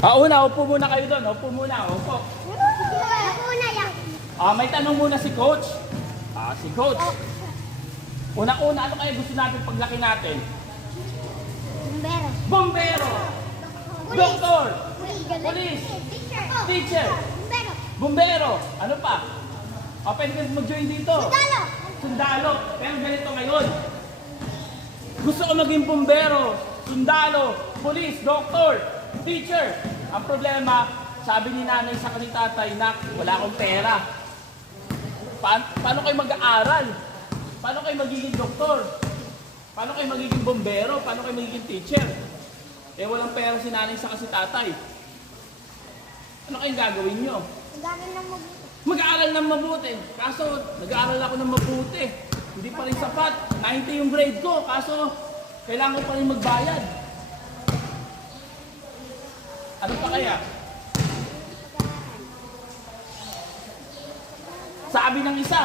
Upo muna kayo doon. Upo muna, upo. Ako na yan. May tanong muna si Coach. Si Coach. Una-una, ano kaya gusto natin paglaki natin? Bumbero. Bombero! Doktor! Police! Teacher! Bumbero. Bombero! Ano pa? Pwede ka mag-join dito. Sundalo. Sundalo. Pero ganito ngayon. Gusto ko maging bombero, sundalo, police, doktor, teacher. Ang problema, sabi ni nanay sa kanil tatay, nak, wala akong pera. Paano kayo mag-aaral? Paano kayo magiging doktor? Paano kayo magiging bombero? Paano kayo magiging teacher? Walang pera si nanay sa kasi tatay. Ano kayong gagawin nyo? Gagawin ng mabuti. Mag-aaral ng mabuti. Kaso, nag-aaral ako ng mabuti. Hindi pa rin sapat. 90 yung grade ko. Kaso, kailangan ko pa rin magbayad. Ano pa kaya? Sabi ng isa,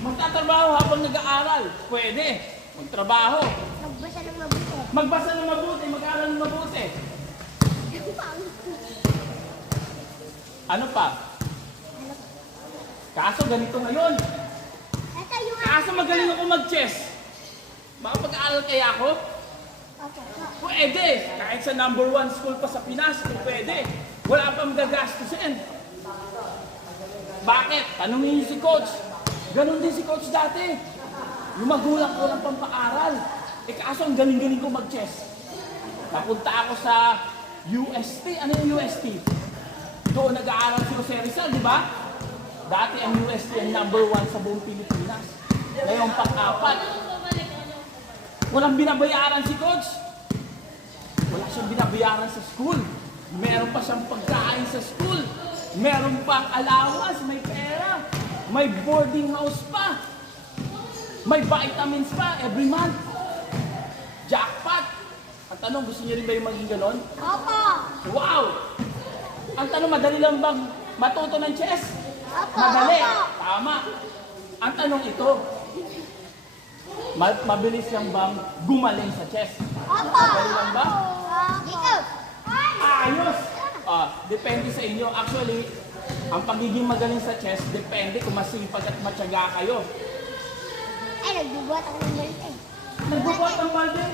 magtatrabaho habang nag-aaral. Pwede. Magtrabaho. Magbasa ng mabuti. Magbasa ng mabuti. Mag-aaral ng mabuti. Ano pa? Kaso ganito ngayon. Ito yung Kaso magaling ako mag-chess. Makapag-aaral kaya ako? Pwede. Kahit sa number 1 school pa sa Pinas, pwede. Wala pa magagastusin. Bakit? Tanungin niyo si Coach. Ganon din si Coach dati. Yung magulang ko lang pampaaral. Kaso ang galing-galing ko mag-chess. Napunta ako sa UST. Ano yung UST? Doon nag-aaral si Jose Rizal, di ba? Dati ang UST ang number 1 sa buong Pilipinas. Ngayon pang-4. Walang binabayaran si Coach. Wala siyang binabayaran sa school. Meron pa siyang pagkain sa school. Meron pang allowance, may pera. May boarding house pa. May vitamins pa every month. Jackpot! Ang tanong, gusto niyo rin ba yung maging ganon? Opo. Wow! Ang tanong, madali lang bang matuto ng chess? Opo. Madali. Opo. Tama. Ang tanong ito, mabilis lang bang gumaling sa chess? Opo. Madali lang ba? Dito. Ayos! Depende sa inyo. Actually, ang pagiging magaling sa chess, depende kung masipag at matyaga kayo. Ay, nagbubuhat ako ng balde. Nagbubuhat ng balde?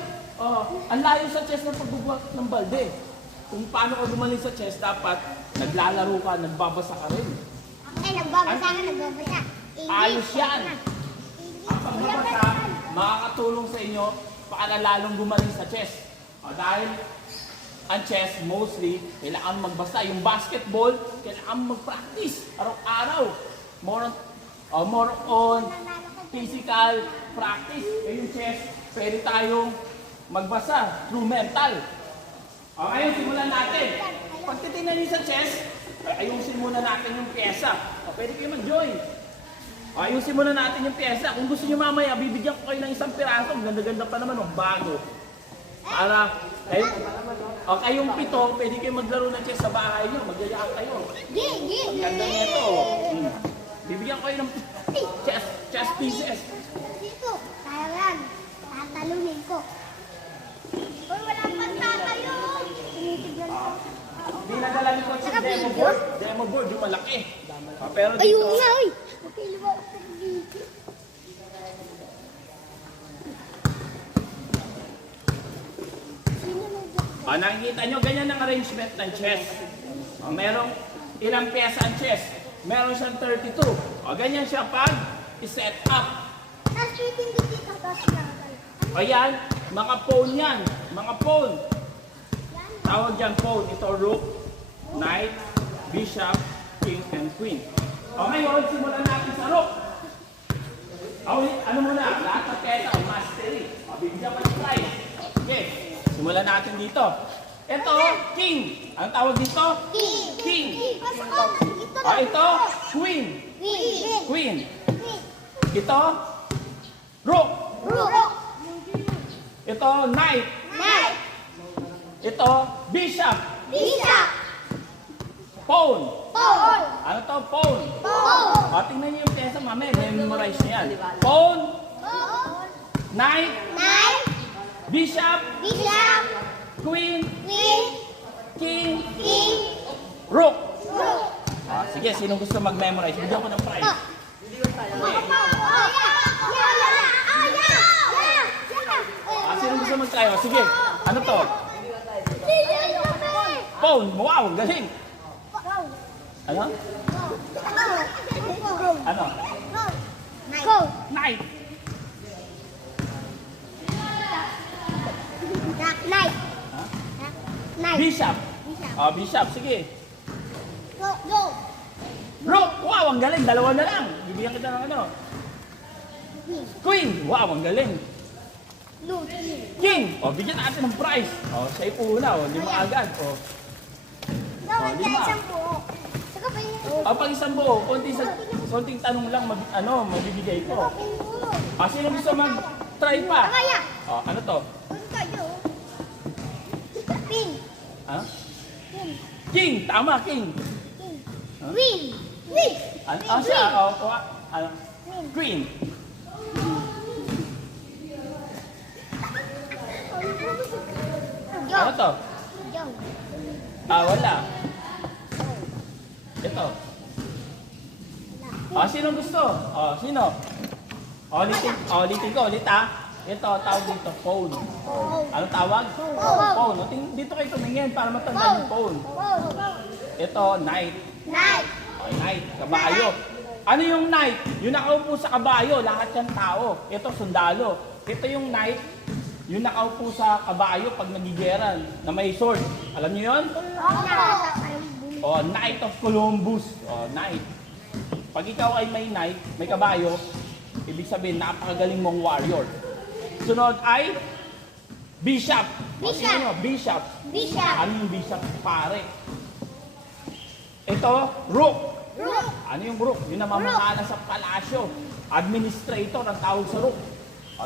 Ang layo sa chess ng pagbubuhat ng balde. Kung paano ka gumaling sa chess, dapat naglalaro ka, nagbabasa ka rin. Ay, nagbabasa ka, nagbabasa. Ayos yan! Ang pagbabasa, makakatulong sa inyo para lalong gumaling sa chess. Dahil ang chess, mostly, kailangan magbasa. Yung basketball, kailangan mag-practice araw-araw. More on physical practice. Yung chess, pwede tayong magbasa through mental. Ngayon, simulan natin. Pag titignan niyo sa chess, ayusin muna natin yung pyesa. Pwede kayo mag-join. Ayusin muna natin yung pyesa. Kung gusto niyo mamaya, bibigyan ko kayo ng isang piraso. Ganda-ganda pa naman, bago. Para kayong 7, pwede kayo maglaro ng chess sa bahay niyo. Magyayaan kayo. Ang ganda nito. Bibigyan ko kayo ng chess pieces. Dito. Kaya yan. Tatalunin ko. Uy, walang pagtatayo. Tinitignan ko. Dinadala ni Coach yung demo board. Demo board, yung malaki. Pero dito, Ayun nga, uy. Magkailawa ako dito. Sino nag- nakikita nyo, ganyan ang arrangement ng chess. Merong ilang pyesa ang chess. Meron siyang 32. Ganyan siya pag i-set up. Tapos waiting dito. Tapos nakakal. Ayan, mga pawn yan. Mga pawn. Tawag dyan pawn. Ito rook, knight, bishop, king, and queen. Ngayon, simulan natin sa rook. Ano muna? Lahat ng pesa o mastery. Bibigyan pa ng prize. Okay, simulan natin dito. Ito, king. Anong tawag dito? King. Pasok ko. Ito na. Ito, queen. Queen. Queen. Ito, rook. Rook. Ito, knight. Knight. Ito, bishop. Bishop. Pawn. Pawn. Ano to? Pawn. Pawn. Tingnan niyo yung pyesa, mamaya. Memorize niya yan. Pawn, Pawn. knight, Knight. bishop, Bishop. queen, Queen. king, King. Rook. Sige, sino gusto mag-memorize? Bigyan ko ng prize. Sino gusto mag-try? Sige, ano to? Phone. Wow, galing. Ano? Ano? Knight. Ha? Bishop. Bishop. Sige. Rook. Wow, ang galing. Dalawa na lang. Bibigyan kita ng ano? Queen. Wow, ang galing. King. Bigyan natin ng prize. Siya yung una. Lima agad. Pag isang buo, konting tanong lang, mabibigay ko. Sino gusto mag-try pa? Ano to? Ha? King. Tama, king. Ano siya? Queen. Ano to? Wala. Ito. Sino gusto? Sino? Ulitin ko. Ulit ha. Ito, tawag dito, phone. Ano tawag? Phone. Dito kayo tumingin para matandaan yung phone. Ito, knight. Knight, kabayo. Ano yung knight? Yung nakaupo sa kabayo, lahat yan tao. Ito, sundalo. Ito yung knight, yung nakaupo sa kabayo pag nagigeran, na may sword. Alam niyo yun? Knight of Columbus. Knight. Pag ikaw ay may knight, may kabayo, ibig sabihin, napakagaling mong warrior. Sunod ay bishop. Bishop. Ano yung bishop? Pare. Ito, rook. Ano yung rook? Yung namamahala sa palasyo. Administrator ang tawag sa rook.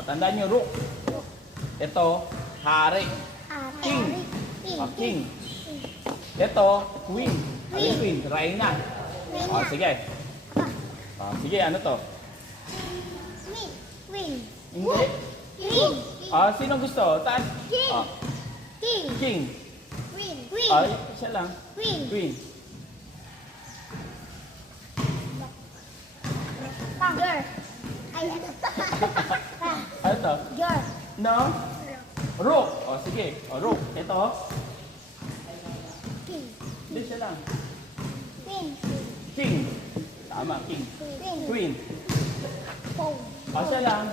Tandaan nyo, rook. Ito, hari. King. King. Ito, queen. Ano yung queen? Reyna. Sige. Sige, ano to? Hindi. Sino gusto? Taas. King. Isa lang. Queen. Ano to? No? Rook. Sige. Rook. Ito. Hindi siya lang. King. Tama, king. Queen. Siya lang.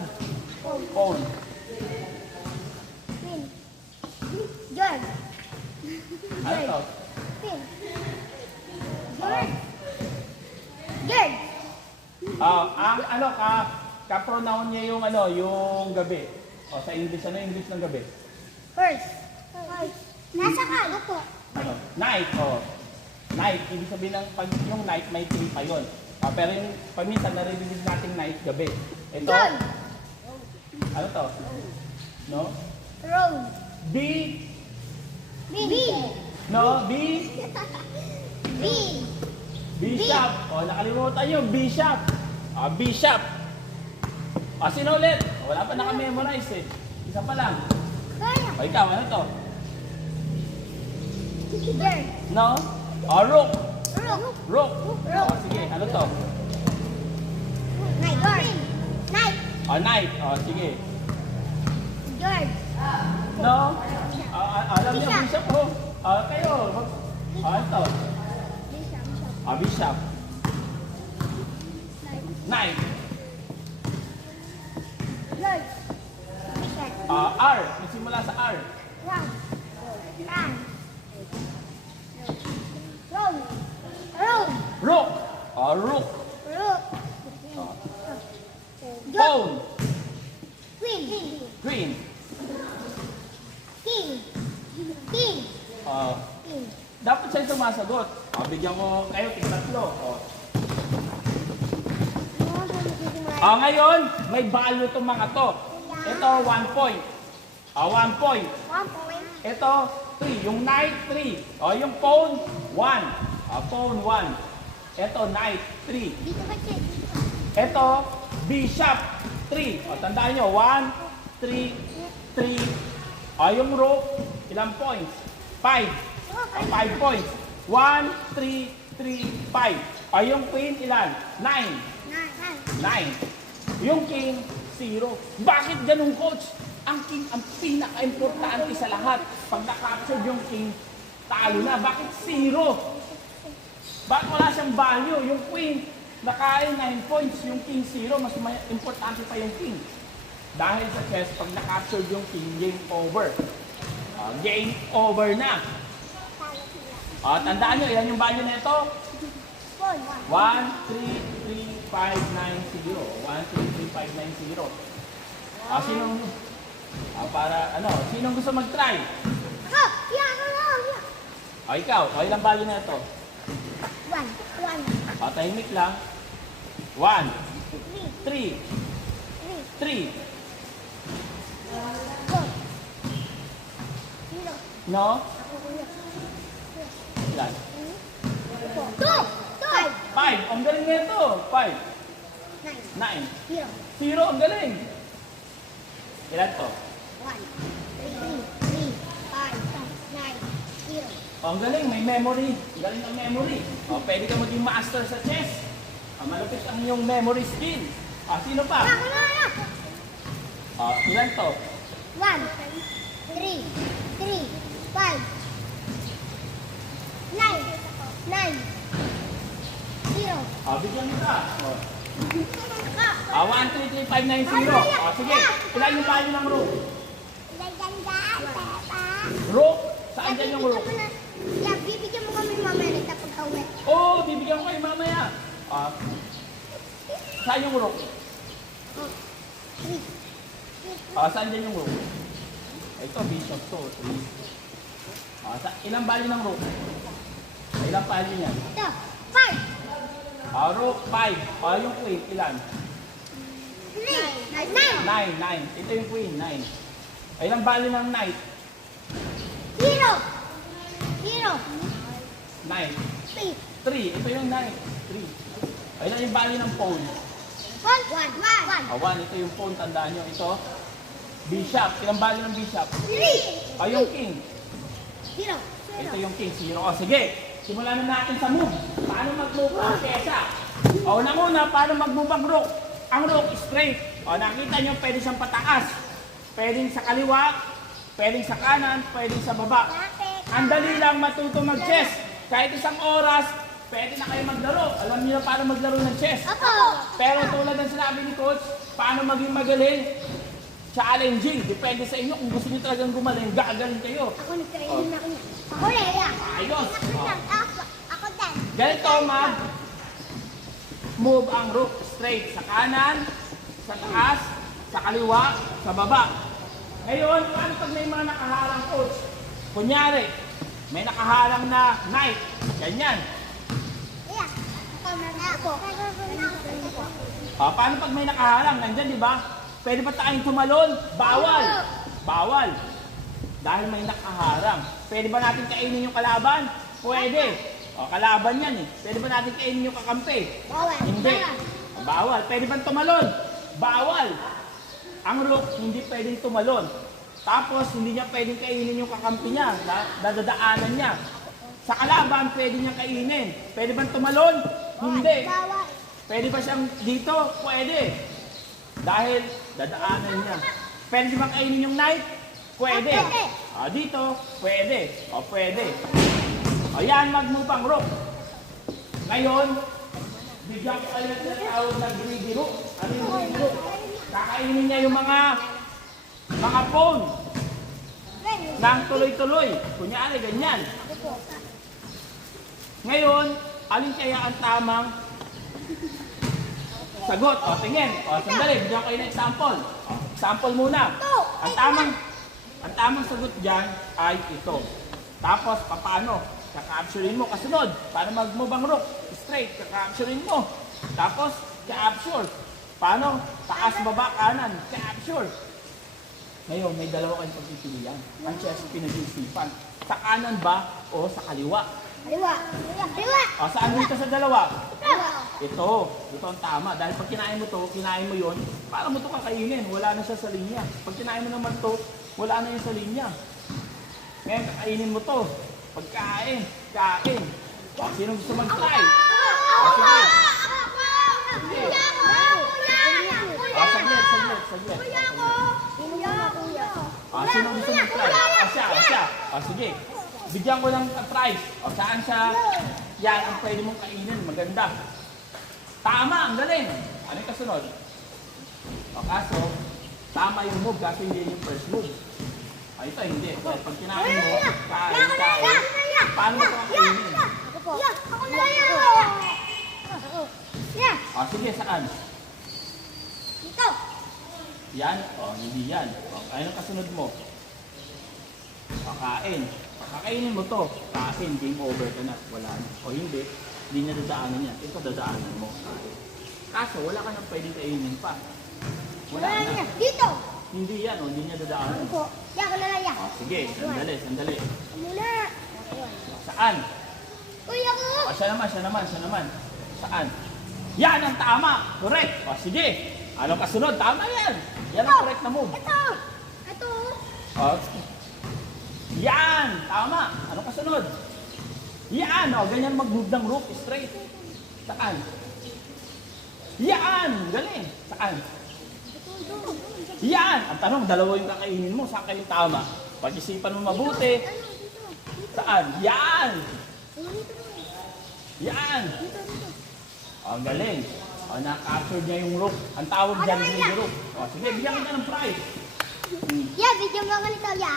Phone. Ano to? Ang ka-pronoun niya yung gabi. Sa English, ano yung English ng gabi? Nasa kalo po. Night. Night. Ibig sabihin ng pag yung night, may 3 pa yun. Pero yung paminsan naririnig natin night, gabi. Ito. Ano to? No? B. No? B. Bishop. Nakalimutan nyo. Bishop. Bishop. Sino ulit? Wala pa naka-memorize eh. Isa pa lang. Ikaw, ano to? No? Rook. Sige, ano to? Night. Sige. No? Alam niyo, bishop po. Kayo. Ano to? Bishop. Night. R. Magsimula sa R. Rook. Rook. Phone. Queen. Dapat siya sumasagot. Bigyan ko kayo tig-tatlo. Ngayon, may value itong mga to. Ito, 1 point. 1 point. Ito, 3. Yung knight, 3. Yung phone, 1. Phone, 1. Ito, knight, 3. Ito, bishop, 3. Tandaan nyo, 1, 3, 3. Yung rook, ilang points? 5. 5 points. 1, 3, 3, 5. O yung queen ilan? 9. 9. Yung king, 0. Bakit ganun, coach? Ang king ang pinaka-importante sa lahat. Pag na-capture yung king, talo na. Bakit 0? Bakit wala siyang value? Yung queen, nakain 9 points. Yung king 0, mas importante pa yung king. Dahil sa chess, pag na-capture yung king, game over. Game over na. Tandaan nyo, ilan yung value na ito? 1, 3, 3, 5, 9, 0. 1, 3, 3, 5, 9, 0. Sinong gusto mag-try? Ikaw, ilang value na ito? 1. Tahimik lang. 1, 3, 3. No? Ilan? 5. Ang galing na ito. 5. 9. 0. Ang galing. Ilan to? 1, 2, 3, 4, 5, 6, 7, 8, 9, 0. Ang galing. May memory. Galing ang memory. Pwede ka maging master sa chess. Malupit ang iyong memory skill. Sino pa? Ilan to? 1, 3, 3, 5, 9, 9, 0. Bigyan kita. 1, 3, 3, 5, 9, 0. Sige. Ilan yung value ng rook? Rook? Saan dyan yung rook? Bibigyan mo kami mamaya kapag uwi. Bibigyan ko kayo mamaya. Saan yung rook? Saan dyan yung rook? Ito, bishop to. 3. Ilang value ng rook? Ilang value niyan? Ito, 5. Rook, 5. Yung queen, ilan? 9. 9. Ito yung queen, 9. Ilang value ng knight? 0. 9. 3. 3. Ito yung knight. 3. Ilan yung value ng pawn? 1. 1. Ito yung pawn, tandaan nyo. Ito, bishop. Ilang value ng bishop? 3. Yung king. 0. Ito yung king, 0. Sige, simulan na natin sa move. Paano mag-move ang pyesa? Una-una, paano mag-move ang rook? Ang rook, straight. Nakita nyo, pwede siyang pataas. Pwedeng sa kaliwa, pwedeng sa kanan, pwedeng sa baba. Ang dali lang matuto mag-chess. Kahit isang oras, pwede na kayo maglaro. Alam niyo na paano maglaro ng chess. Pero tulad ng sinabi ni coach, paano maging magaling? Challenging. Depende sa inyo. Kung gusto niyo talagang gumaling, gagaling kayo. Ako nag-training ako niya. Ako Leia. Ayos. Ako din. Ganito move ang rook straight. Sa kanan, sa taas, sa kaliwa, sa baba. Ngayon, paano pag may mga nakaharang, coach? Kunyari, may nakaharang na knight. Ganyan. Leia. Ako. Paano pag may nakaharang? Nandyan, di ba? Pwede ba tayong tumalon? Bawal. Bawal. Dahil may nakaharang. Pwede ba natin kainin yung kalaban? Pwede. Kalaban yan eh. Pwede ba natin kainin yung kakampi? Bawal. Hindi. Bawal. Pwede ba tumalon? Bawal. Ang rook, hindi pwedeng tumalon. Tapos, hindi niya pwedeng kainin yung kakampi niya. Dadadaanan niya. Sa kalaban, pwede niya kainin. Pwede ba tumalon? Hindi. Bawal. Pwede ba siyang dito? Pwede. Dahil dadaanan niya. Pwede ba kainin yung knight? Pwede. Pwede. Dito, pwede. Pwede. Yan, mag-move ang rook. Ngayon, bigyan ko kayo ng tinatawag na greedy rook. Ano yung greedy rook? Kakainin niya yung mga pawn ng tuloy-tuloy. Kunyari, ganyan. Ngayon, alin kaya ang tamang sagot? Tingin. Sandali, bigyan ko kayo ng example. Example muna. Ang tamang sagot dyan ay ito. Tapos, paano? Kaka-capturein mo. Kasunod, paano mag-move ang rook? Straight, kaka-capturein mo. Tapos, ka-capture. Paano? Taas, baba, kanan. Ka-capture. Ngayon, may dalawa kayong pagpipilian. Ang chess pinag-iisipan. Sa kanan ba o sa kaliwa? Kaliwa. Kaliwa. Saan dito sa dalawa? Kaliwa. Ito ang tama. Dahil pag kinain mo to, kinain mo yon, para mo to kakainin. Wala na siya sa linya. Pag kinain mo naman to, wala na yun sa linya. Ngayon, kakainin mo to. Pagkain, kain. O, sino gusto mag-try? O, sige. O, saglit. O, sino gusto mag-try? O, siya. O, sige. Bigyan ko ng prize. O, saan siya? Yan ang pwede mong kainin. Maganda. Tama, ang galing. Ano yung kasunod? O, kaso, tama yung move kasi hindi yung first move. O, ito hindi. Dahil pag kinain mo, kain. Paano mo ito kainin? O, sige, saan? Yan? O, hindi yan. O, ano kasunod mo? O, kain. Kakainin mo to. Kain, game over ka na. Wala na. O, hindi niya dadaanan yan. Ito dadaanan mo. Kaso, wala ka nang pwedeng kainin pa. Wala na. Dito. Hindi yan, o, hindi niya dadaanan. Po. Yan, ya. O, sige, sandali. Muna. Saan? Uy, ako. O, siya naman. Saan? Yan ang tama! Correct! O, sige. Anong kasunod? Tama yan! Yan ang correct na move. Ito. O, yan! Tama! Anong kasunod? Yan! O, ganyan mag-move ng rope straight. Saan? Yan! Galing! Saan? Yan! Ang tanong, dalawa yung kakainin mo. Saan kayo tama? Pag-isipan mo mabuti. Saan? Yan! Yan! O, ang galing. O, na-capture niya yung rope. Ang tawag dyan yung rope. O, sige, bigyan kita ng prize. Yeah, bigyan mo ako nito, ya.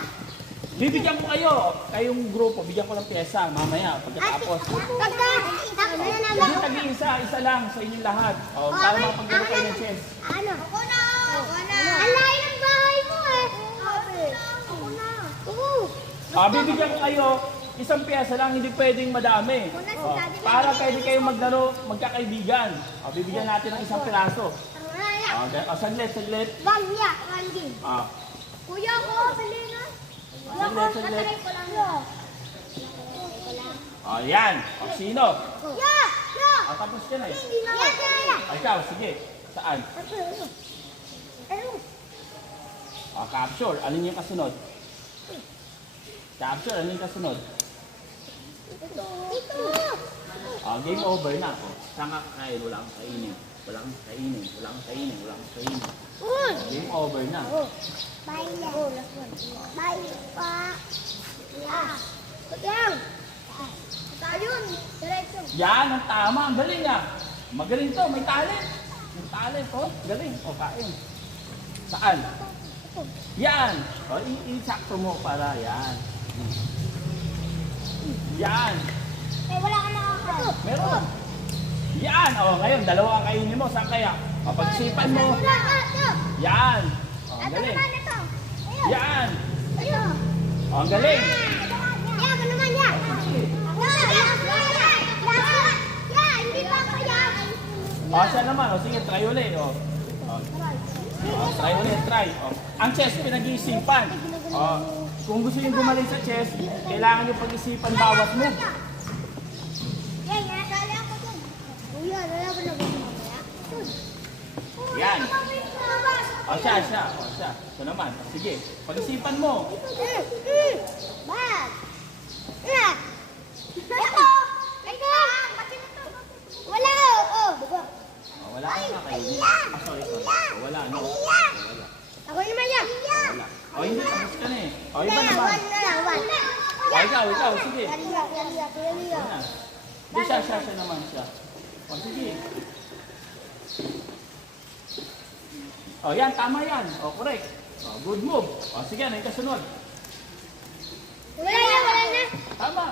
Bibigyan ko kayo. Kayong grupo, bigyan ko ng pyesa mamaya pagkatapos. Hindi tag-iisa, isa lang sa inyong lahat. O, para makapaglaro kayo ng chess. Ano? Ako na. Ang layo ng bahay mo eh. Ako na. Bibigyan ko kayo isang pyesa lang, hindi pwedeng madami. O, para pwede kayong maglaro, magkakaibigan. O, bibigyan natin ng isang piraso. O, saglit. One game. O, Kuya ko, sali na. saglit. Tatry ko lang. O, yan. O, sino? Yeah! O, tapos ka na eh. Yeah! O, ikaw, sige. Saan? Ano? O, capture. Ano yung kasunod? Capture. Ano yung kasunod? Ito. O, game over na. O, saan ka kakain? Wala kang kainin. Wala kang kainin. Uy! Game over na. Bye na. Bye pa. Yeah. Yan. Ayun. Diretso. Yan ang tama. Ang galing ah. Magaling to. May talent. Oh, galing. O, kain. Saan? Yan. O, i-sakto mo para yan. Yan. Eh, wala ka nakakain. Meron. Yan. O, ngayon, dalawa ang kainin mo. Saan kaya? O, pag-isipan mo. Yan. O, ang galing. Ito. Yan. Ito. O, ang galing. Yeah, ako naman, yeah. Yeah, hindi pa ako yan. O, siya naman. O, sige, try ulit. O, try ulit. O, ang chess pinag-iisipan. O, kung gusto nyo gumaling sa chess, kailangan nyo pag-isipan bawat move. Yeah, nasali ako dun. Kuya, wala ba na mamaya? Yan. O, siya. Siya naman. Sige, pag-isipan mo. Bag. Ito. Wala. O, wala kang kakainin. Sorry. O, wala, no? Wala. Ako naman yan. Wala. O, hindi. Tapos ka na eh. O, iba naman. One na lang, one. O, ikaw. Sige. Daliya. Yan. Hindi, siya naman siya. O, sige. O, yan. Tama yan. O, correct. O, good move. O, sige. Ano yung kasunod? Wala na. Tama.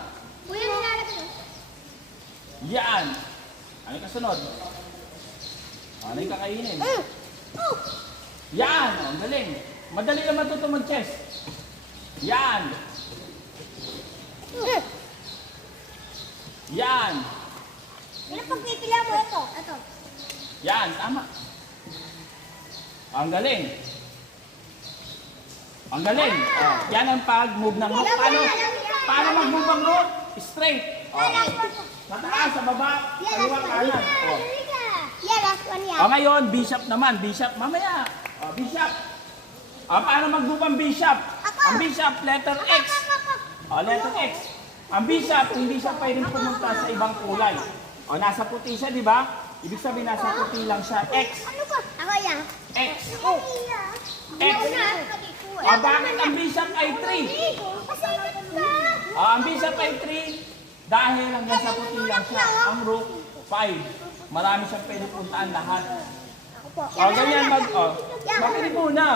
Kuya, nilalagay ko. Yan. Ano yung kasunod? O, ano yung kakainin? Yan. O, ang galing. Madali lang matuto mag-chess. Yan. Yan. Ano pagpipila mo ito? Ito. Yan. Tama. Ang galing. Ang galing. Oh, yan ang pag-move ng rope. Paano mag-move ang rope? Straight. Oh. Sa taas, sa baba, kaliwa, kanan. Oh. Yeah, last one yan. Oh, ngayon, bishop naman. Bishop, mamaya. Oh, bishop. Oh, paano mag-move ang bishop? Ang bishop, letter X. Oh, letter X. Ang bishop, hindi siya pwedeng pumunta sa ibang kulay. O, nasa puti siya, di ba? Ibig sabihin, nasa puti lang siya. X. Ano ba? Ako yan. X. Oh. X. O, bakit ang bishop ay 3? Kasi ka. O, ang bishop ay 3 dahil hanggang sa puti lang siya. Ang rook, 5. Marami siyang pwedeng puntaan lahat. O, ganyan makinig muna.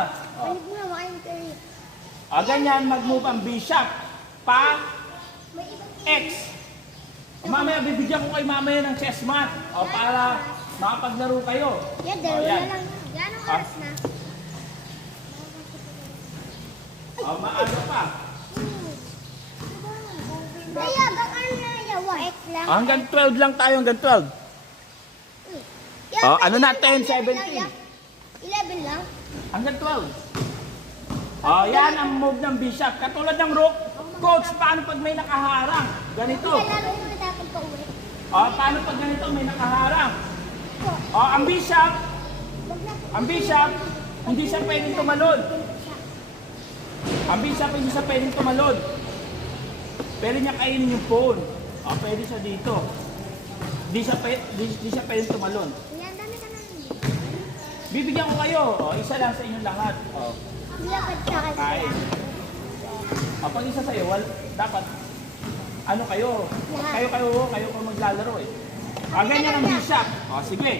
O, ganyan mag-move ang bishop. Pa, X. O, mamaya, bibigyan ko kay mamaya ng chess mat. O, para makapaglaro kayo. Yan, O, dalawa yan. na lang. Yan ang oras na. O, maaga pa. Kaya, baka na yawa. X lang. Hanggang 12 lang tayo, hanggang 12. Oh, ano na, 10, 17? 11 lang. Hanggang 12. Oh, yan ang move ng bishop. Katulad ng rook. Coach, paano pag may nakaharang? Ganito. Kaya lalo mo na dapat pa uwi. Oh, paano pag ganito may nakaharang? Oh, ang bishop, hindi siya pwedeng tumalon. Ang bishop, hindi siya pwedeng tumalon. Pwede niya kainin yung pawn. Oh, pwede siya dito. Hindi siya pwedeng tumalon. Yan, dami ka na. Bibigyan ko kayo. Oh, isa lang sa inyong lahat. Oh. Lapad sa akin. Kain. Kapag isa sa'yo, dapat, ano kayo? Kayo kung maglalaro eh. Ganyan ang bishop. O, sige.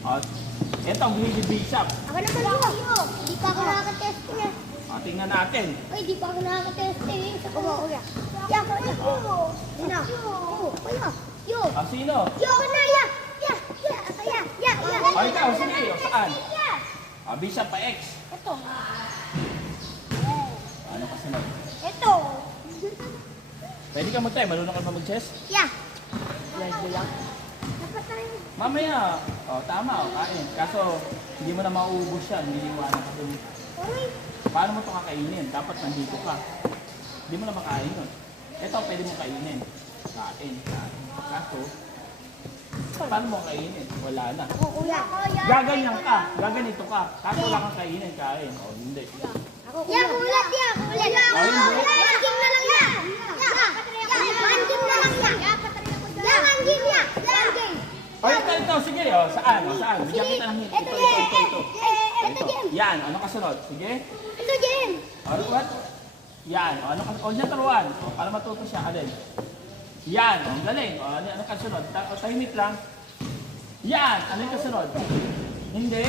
O, ito ang bishop. Ako naman yun. Hindi pa ako nakaka-test niya. O, tingnan natin. Ay, di pa ako nakaka-test eh. Sa kuya. Ya, kuya. Yun na. Kuya. Yo. O, sino? Yo, na, ya. Ya. Ya. O, ikaw, sige. O, saan? O, bishop pa X. Ito. Ano kasunod? Ito. Pwede ka mag-try. Marunong ka ba mag-chess? Ya. Lang. Dapat tayo. Mamaya. O, tama. O, kain. Kaso, hindi mo na mauubos yan. Hindi iwanan ka dun. Uy. Paano mo ito kakainin? Dapat nandito ka. Hindi mo na makain yun. Ito, pwede mo kainin. Kain. Kaso, paano mo kainin? Wala na. Ako, kuya. Gaganyan ka. Gaganito ka. Kaso wala kang kainin. Kain. O, hindi. Ako, kuya. Ya, kulat. Oh, hindi. One game na lang ya. One game na lang ya. Ya, one game ya. One game. O, ito. Sige. O, saan? O, saan? Bigyan kita ng hint. Ito. Ito game. Yan. Ano kasunod? Sige. Ito game. O, what? Yan. O, ano kasunod? O, niya turuan. O, para matuto siya. Alin? Yan. O, ang galing. O, ano kasunod? Tahimik lang. Yan. Ano yung kasunod? Hindi.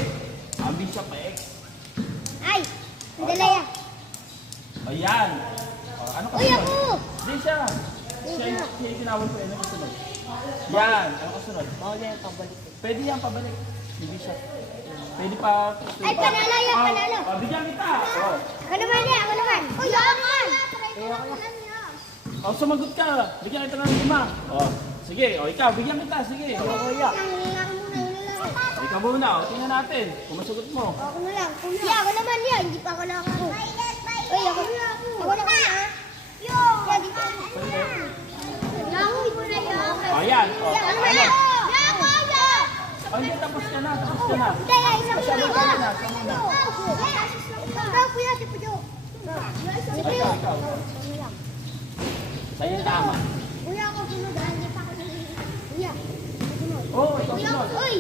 Ang bishop pa X. Ay, dala ya. O, yan. O, ano Uy, kasunod? ako. Hindi siya. Siya yung tinawag ko. Ano kasunod? Yan. Ano kasunod? Pwede yan pabalik. Hindi siya. Pwede pa. Ay, panalo yan, panalo. O, bigyan kita. O. Ako naman ya, ako naman. Uy, ako naman. O, sumagot ka. Bigyan kita ng 5. O, sige. O, ikaw. Bigyan kita. Sige. O, Nanginga ko muna, yun na lang. ikaw muna. O, tingnan natin. Kung masagot mo. Ako na lang. Ya, ako naman ya. Hindi pa ako nakaka. Uy, ako na. Ako na ha. Yo. Ya, di pa. Pwede. Langoy mo na yan. O, yan. O, Ya, ano na ano? ya? Ya, ako ya. O, hindi. Tapos ka na. Tapos ka na. Hindi, ya, isang Masyado muna. ka na. Siya muna. Ikaw, kuya, si Pujo. Si Pujo. Ikaw. Sa'yo yung tama. Kuya, ako sunod. Hindi pa ako sunod. Kuya, sunod. Oo, ikaw Kuya, sunod. uy!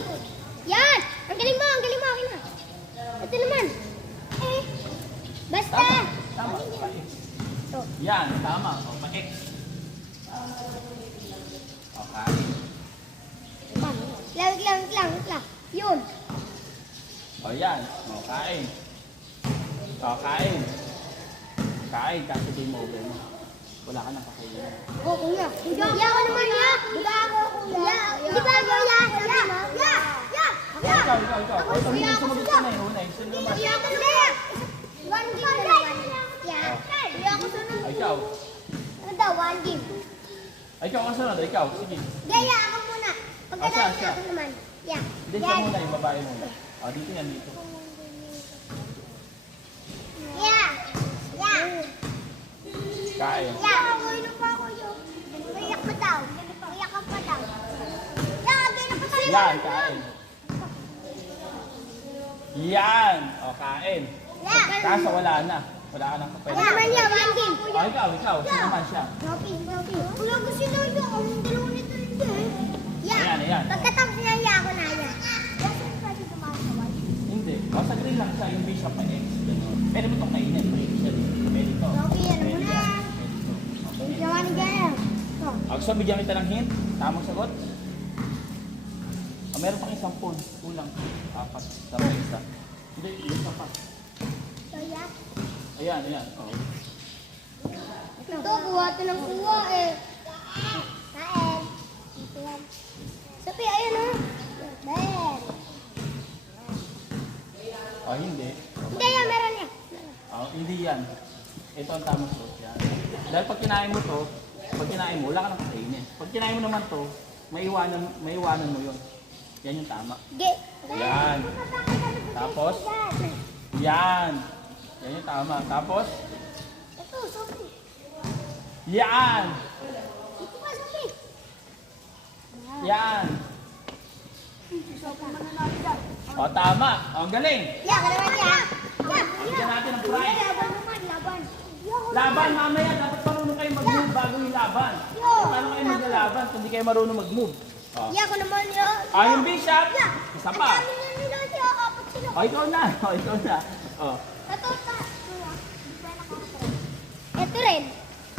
Yan! Ang galing mo, ang galing mo. Akin na. Ito naman. Basta. Tama. Tama. Pa-X. Ito. Yan. Tama. O, pa-X. Okay. Lang. Yun. O, yan. O, kain. O, kain. Kain. Kasi game over mo. Wala ka nang kakainin. Oh, kuya. Kuya, ako naman ya. Di ba ako, kuya? Di ba ako, ya? Ikaw. O, ito, hindi sumagot ka na eh. Una, sino naman? Kuya, ako naman. One game na lang. Ya. Kuya, ako sunod. Ay, ikaw. Ano daw, one game? Ay, ikaw ang sunod. Ikaw. Sige. Gaya, ako muna. Pagkatapos siya. ako naman. Ya. Hindi siya muna. Yung babae muna. O, dito yan dito. Ya. Kain. Ya. Inom pa ako yun. Iyak pa daw. Iyak ka pa daw. Ya, gano'n pa tayo. Yan. Kain. Yan. O, kain. Ya. Kaso wala na. Wala ka nang Ako pwede. naman yan, one game. Ikaw. Sino naman siya? Rocky. Wala ko sila yun. Ang dalawa nito nito eh. Ayan. Pagkatapos niya, ako na yan. Yes, sir, pwede tumakawal. Hindi. O, sa green lang siya, yung bishop pa X. Ganun. Pwede mo itong kainin. Pwede siya din. Pwede ito. Rocky, ano mo na? Pwede ito. Gawa ni Gaya. Gusto, bigyan kita ng hint. Tamang sagot. Meron pang isang phone. Kulang. 4. Tama isa. Hindi, isa pa. So, yeah. Ayan. Oh. Ito, kuha ito ng kuha eh. Kain. Sabi, ayun o. Ben. Oh, hindi. Hindi yan, meron yan. Oh, hindi yan. Ito ang tamang sagot. Yan. Dahil pag kinain mo to, wala ka nang kakainin. Pag kinain mo naman to, maiwanan mo yun. Yan yung tama. Yan. Tapos? Yan. Yan yung tama. Tapos? Ito, sabi. Yan. Ito pa, sabi. Yan. O, tama. O, ang galing. Yeah, ka naman yan. Bigyan natin ng prize. Laban naman, laban. Laban mamaya. Dapat marunong kayo mag-move bago yung laban. Paano kayo maglalaban kung hindi kayo marunong mag-move? O. Yeah, ako naman yun. Yung bishop. Isa pa. Ang dami na nila siya, apat sila. O, ikaw na. O. Ito, ito rin.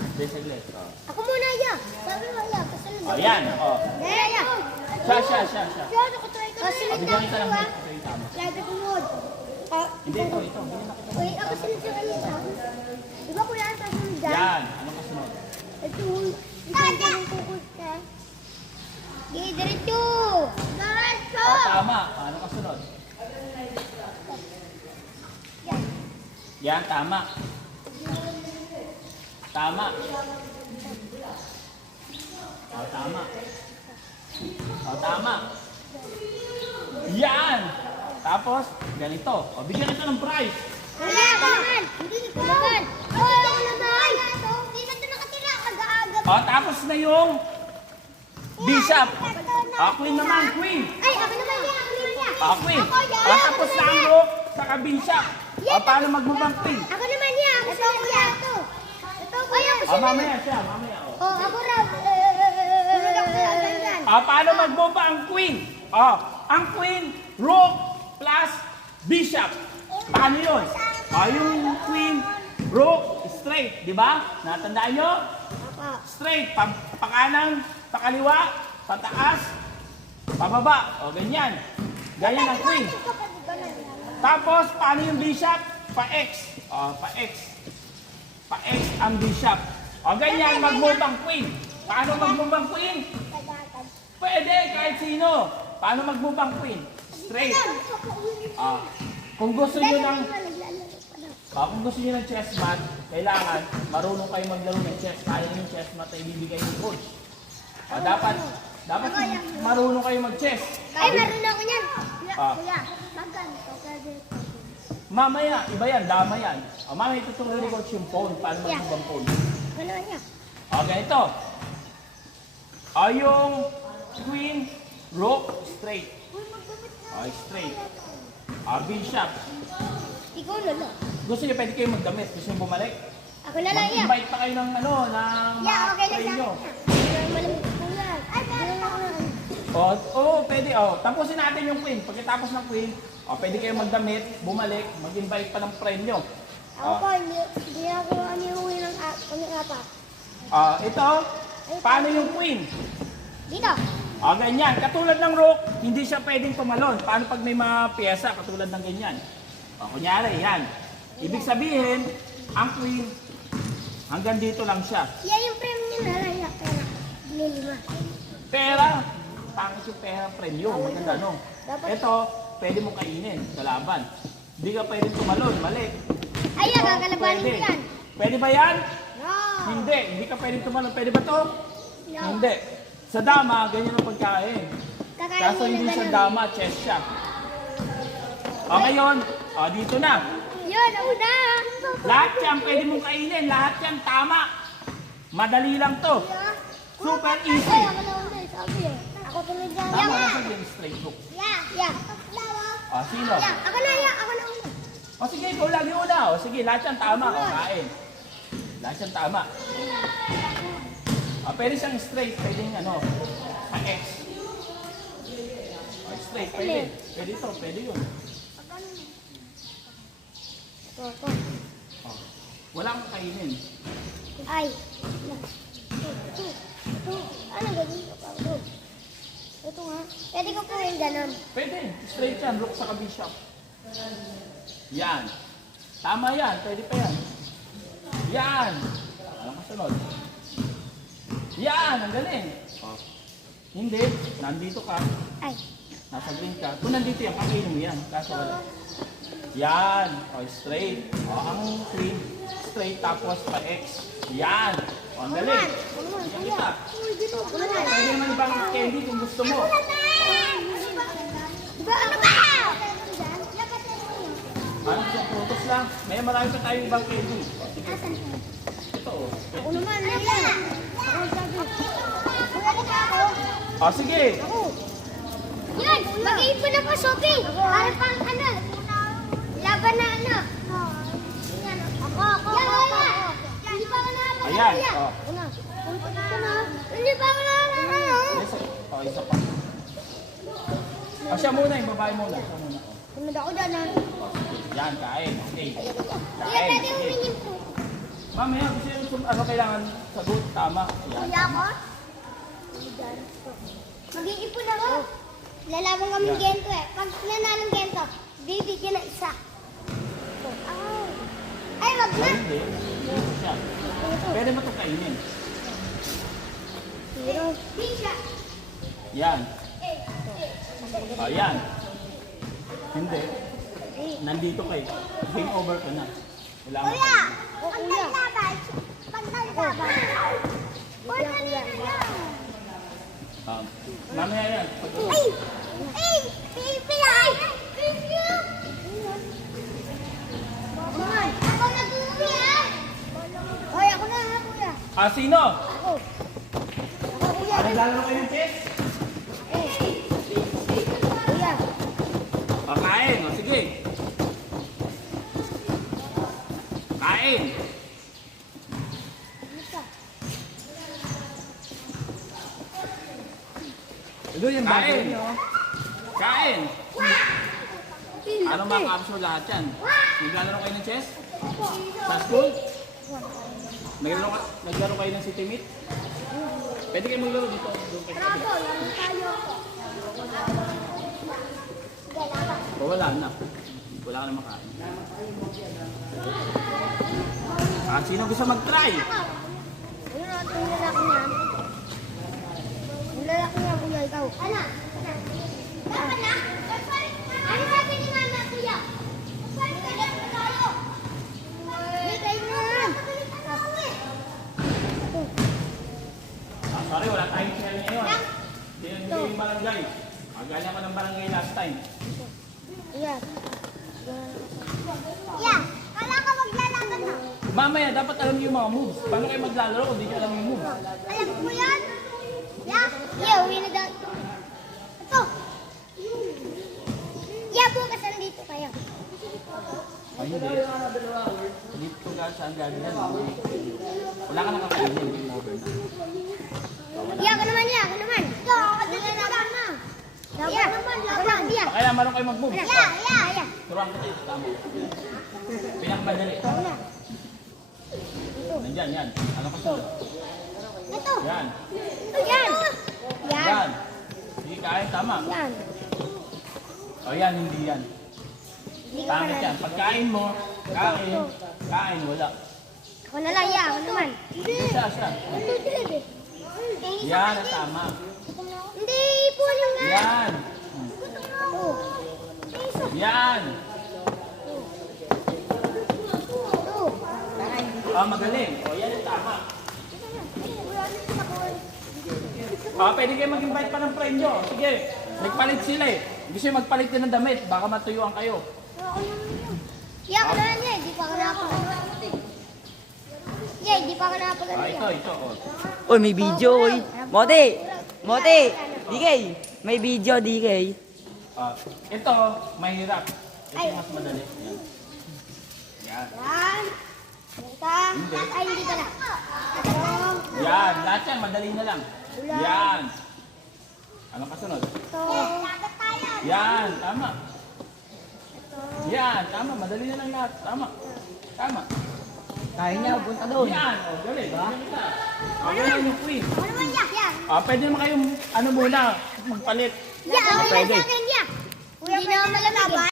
Hindi, saglit. O. Ako muna, ya. Sabi mo, ya. Kasunod. O, yan. O. Ya. Siya. Siya, nakatry ka na. O, bigyan kita ng hit. Ito yung tama. Lagi sunod. Hindi, ito. Bigyan na kita. Uy, ako sunod sa kanya. Di ba kuya ang kasunod dyan? Yan. Anong kasunod? Ito, ito yung kukul ka. Gay, diretso. Diretso. O, tama. Anong kasunod? Yan. Yan, tama. Tama. O, tama. Yan! Tapos, ganito. O, bigyan ito ng prize. Wala ka naman. Hindi ko naman. Oh, ito naman. Hindi na ito nakatira. Aga-aga. O, tapos na yung bishop. O, queen naman, queen. Ay, ako naman yan. Ako naman yan. O, queen. Ako yan. O, tapos na ang rook, saka bishop. O, paano magmubang queen? Ako naman yan. Ako naman yan. Ito. Ay, ako O, siya. mamaya siya, mamaya. O. Oh, ako raw. Sunod ako sa ganyan. Paano magbomba ang queen? Ang queen, rook plus bishop. Paano yun? Yung queen, rook, straight. Di ba? Natandaan nyo? Straight. Pakanan, pakaliwa, pataas, pababa. O, ganyan. Ganyan ang queen. Tapos, paano yung bishop? Pa-X. Pa-X. Pa-X ang bishop. O, ganyan, mag-move ang queen. Paano mag-move ang queen? Pwede, kahit sino. Paano mag-move ang queen? Straight. Kung gusto nyo ng chess mat, kailangan marunong kayo maglaro ng chess. Kaya yung chess mat ay ibibigay ng coach. Dapat marunong kayo mag-chess. Ay, meron ako niyan. Kuya, magganto ka dito. Mamaya, iba yan, dama yan. Mamaya ituturo ni coach yung phone. Paano mag-move ang phone? Gano'n niya. Ganito. Yung queen, rook, straight. Straight. Bishop. Ikaw na lang. Gusto niyo pwede kayo magdamit. Gusto niyo bumalik? Ako na lang yan. Mag-invite pa kayo ng ng Yeah, okay lang friend sa nyo. akin. Malamig ko yan. Ay, meron ako. Pwede. Tapusin natin yung queen. Pagkatapos ng queen, pwede kayo magdamit, bumalik, mag-invite pa ng friend nyo. Ako po, hindi ako aniuwi ng apat. Ito, paano yung queen? Dito. Ganyan. Katulad ng rook, hindi siya pwedeng tumalon. Paano pag may mga pyesa katulad ng ganyan? Kunyari, yan. Ibig sabihin, ang queen, hanggang dito lang siya. Yan yung frame niya na lang yung pera. Binilima. Pera, pangit yung pera premium. Maganda, no? Dapat- Ito, pwede mong kainin sa laban. Hindi ka pwedeng tumalon, mali. Ay, kakalabanin Pwede. ko yan. Pwede ba yan? No. Hindi ka pwedeng tumalon. Pwede ba to? No. Hindi. Sa dama, ganyan ang pagkain. Kakain Kaso hindi nila sa ganun. dama, chess siya. Ngayon, dito na. Yun, ako na. Lahat yan, pwede mong kainin. Lahat yan, tama. Madali lang to. Super easy. Ay, ako na ulit. Sabi eh. Ako tuloy dyan. Tama lang sa game straight hook. Yeah. Sino? Yeah. Ako na ulit. Sige, ikaw lagi una. O, sige, lahat yan tama. O, kain. Lahat yan tama. O, pwede siyang straight. Pwede yung ano, X. O, straight, pwede. Pwede ito, pwede yun. Ito. O, wala kang kainin. Ay. Ito. Ano ganyan ito? Ito nga. Pwede ko po yung ganon. Pwede, straight yan. Look sa kabishop. Yan. Tama yan, pwede pa yan. Yan. Anong kasunod? Yan, ang galing. O, hindi, nandito ka. Ay. Nasa green ka. Kung nandito yan, kakainin mo yan. Kaso wala. Yan. O, straight. O, ang clean. Straight tapos pa X. Yan. O, ang galing. Yan kita. Pwede naman ibang candy kung gusto mo. Diba ano ba? Parang sa photos lang. May marami pa tayong ibang candy. O, sige. Ito o. Ako naman, Naya. Ako sabi. O, sige. Ako. Yan, mag-iipon ako shopping. Para pang ano. Laban na ano. Ako. Hindi pa ako nakapagano. Ayan. O. Hindi pa ako nakapagano. O, isa pa. O, siya muna. Yung babae muna. Siya muna. O. Sunod ako dyan ha. Yan, kain. Okay. Iya, Kain. pwede Sige. umingin po. Mamaya, kasi ano kailangan sagot. Tama. Yan. Kuya ako? Mag-iipon ako. Lalaban kami gento eh. Pag nananong gento, bibigyan ng isa. Ay, wag na. Ay, hindi. Dito siya. Pwede mo ito kainin. Bisa. Yan. O, yan. Hindi. Nandito kayo. Game over ka na. Wala mo. Kuya! Pag naglaban. Pag naglaban. Kuya, kuya. Mamaya yan. Ay! Ay! Pipilay! Pipilay! Ako nag-uwi ha! Hoy, ako na ha, kuya. Sino? Ako. Ako, kuya. Naglalaro kayo ng chess? Kuya. O, kain. O, sige. Kain. Ito yung bago Kain. nyo. Kain. Ano mga kapso lahat yan? Naglalaro kayo ng chess? Sa school? Naglaro kayo ng city meet? Pwede kayo maglaro dito. Doon kayo. Bravo, laro tayo. O, wala na. Wala ka na makain. Sino gusto mag-try? Ano natin yung lalaki niya? Yung lalaki niya, kuya, ikaw. Ano? Dapat na? Ano sabi ni mama, kuya? Saan ka na tayo? Hindi kayo naman. Sorry, wala tayong share ngayon. Hindi yung barangay. Magaling ako ng barangay last time. Iya. Iya, kala ka maglalaban na. Mamaya, dapat alam niyo yung mga moves. Paano kayo maglalaro kung di niyo alam yung moves? Alam mo yan? Ya, iya, uwi na daw. Ito. Ya, bukas nandito kayo. Ay, hindi. Dito ka saan gagawin yan. Wala ka nakakainin. Game over na. Iya, ako naman, iya, ako naman. Ito, ako naman na. Iya, ako na, iya. Kaya marunong kayo mag-move. Iya, iya, iya. Turuan ko dito. Tama. Pinakamadali. Ako na. Nandyan, yan. Ano ka sunod? Ito. Yan. Yan. Yan. Yan. Hindi kain, tama. Yan. O yan, hindi yan. Hindi ko Pangit yan. pa Pagkain mo, kain, wala. Ako na lang, iya, ako naman. Siya. Yan, ang tama. Hindi, ipon yung nga. Yan. Oh. Yan. Oh. Magaling. O, yan ang tama. Pwede kayo mag-invite pa ng friend nyo. Sige, nagpalit sila eh. Gusto nyo magpalit din ng damit, baka matuyuan kayo. Iya, ako naman niya. Hindi pa ako nakapagano. Iya, hindi pa ako nakapagano. Ito. Oh. Uy, may video, uy. Mote, DK. May video, DK. Ito, mahirap. Ito yung mas madali. Yan. Yan. Yan. Ito. Hindi. Ay, hindi ka na. Ito. Yan. Lahat yan. Madali na lang. Yan. Ano kasunod? Ito. Yan. Tama. Ito. Yan. Tama. Madali na lang lahat. Tama. Tama. Kaya niya, punta doon. Yan. O, galing. Okay lang yung quiz. Ano naman yan? Yan. Pwede naman kayong ano muna, magpalit. Yan. Pwede. Yan. Hindi na malamig.